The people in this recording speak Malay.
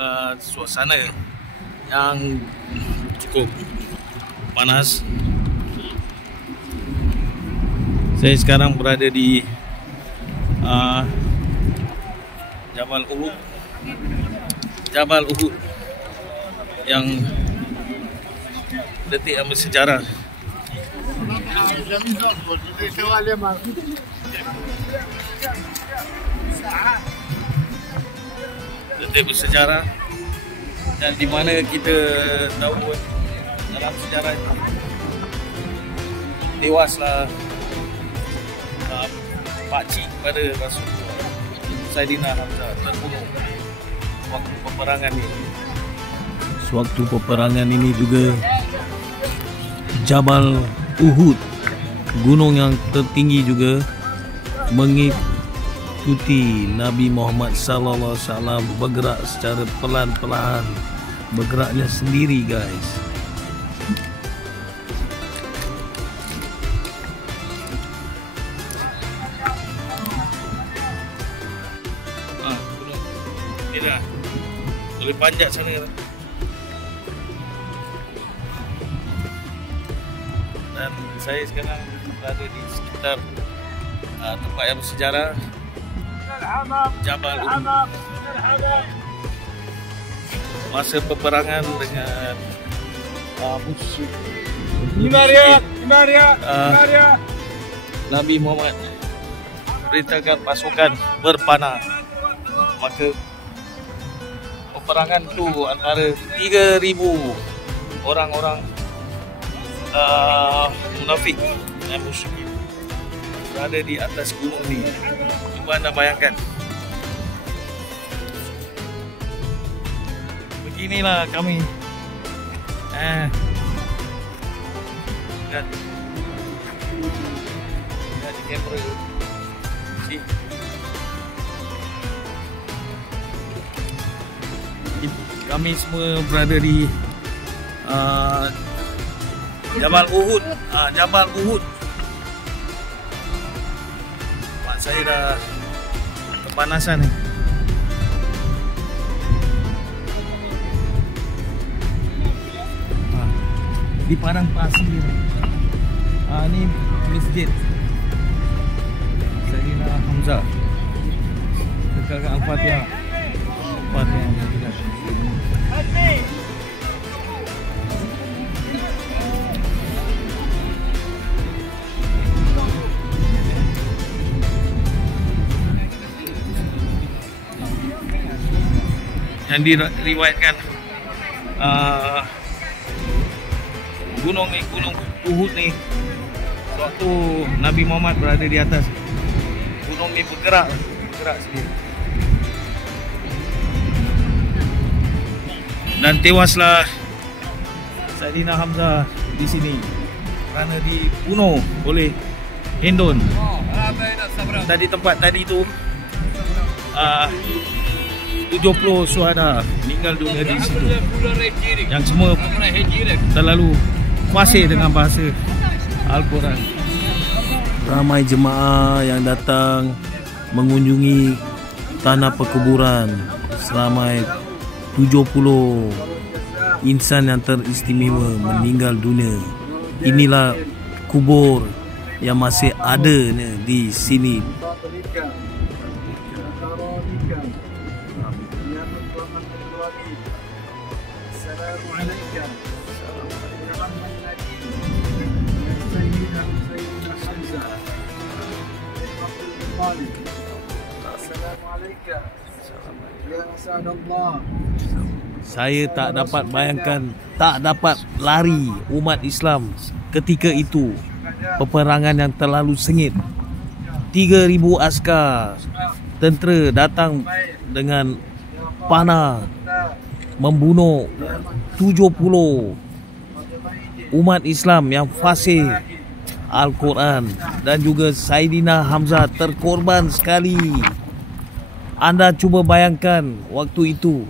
inilah suasana yang cukup panas. Saya sekarang berada di Jabal Uhud. Jabal Uhud yang detik yang bersejarah. Detik bersejarah, dan di mana kita tahu dalam sejarah itu tewaslah pakcik kepada Rasulullah Saidina Hamzah terbunuh waktu peperangan ini. Sewaktu peperangan ini juga Jabal Uhud, gunung yang tertinggi juga, mengikuti Nabi Muhammad sallallahu alaihi wasallam bergerak secara pelan-pelan, bergeraknya sendiri, guys. Gunung ini dah boleh panjat sana. Dan saya sekarang berada di sekitar tempat yang bersejarah, Jabal Uhud. Masa peperangan dengan musuh Nabi Muhammad perintahkan pasukan berpanah. Maka peperangan tu antara 3,000 orang-orang munafik dan musyrik berada di atas gunung ni. Cuba anda bayangkan. Beginilah kami. Lihat. Lihat di kamera. See? Kami semua berada di Jabal Uhud. Jabal Uhud. Mak saya dah kepanasan ni. Di padang pasir. Ni masjid Saidina Hamzah. Dekat Al-Fatihah. Al-Fatihah. Yang diriwayatkan gunung Uhud ni, waktu Nabi Muhammad berada di atas gunung ni bergerak sendiri, dan tewaslah Saidina Hamzah di sini kerana dibunuh oleh Hindun. Tadi tempat tadi tu 70 syuhada meninggal dunia di situ, yang semua terlalu fasih dengan bahasa Al-Quran. Ramai jemaah yang datang mengunjungi tanah perkuburan. Seramai 70 insan yang teristimewa meninggal dunia. Inilah kubur yang masih ada di sini. Saya tak dapat bayangkan, tak dapat lari umat Islam ketika itu. Peperangan yang terlalu sengit. 3,000 askar tentera datang dengan panah membunuh 70 umat Islam yang fasih Al-Quran, dan juga Saidina Hamzah terkorban sekali. Anda cuba bayangkan waktu itu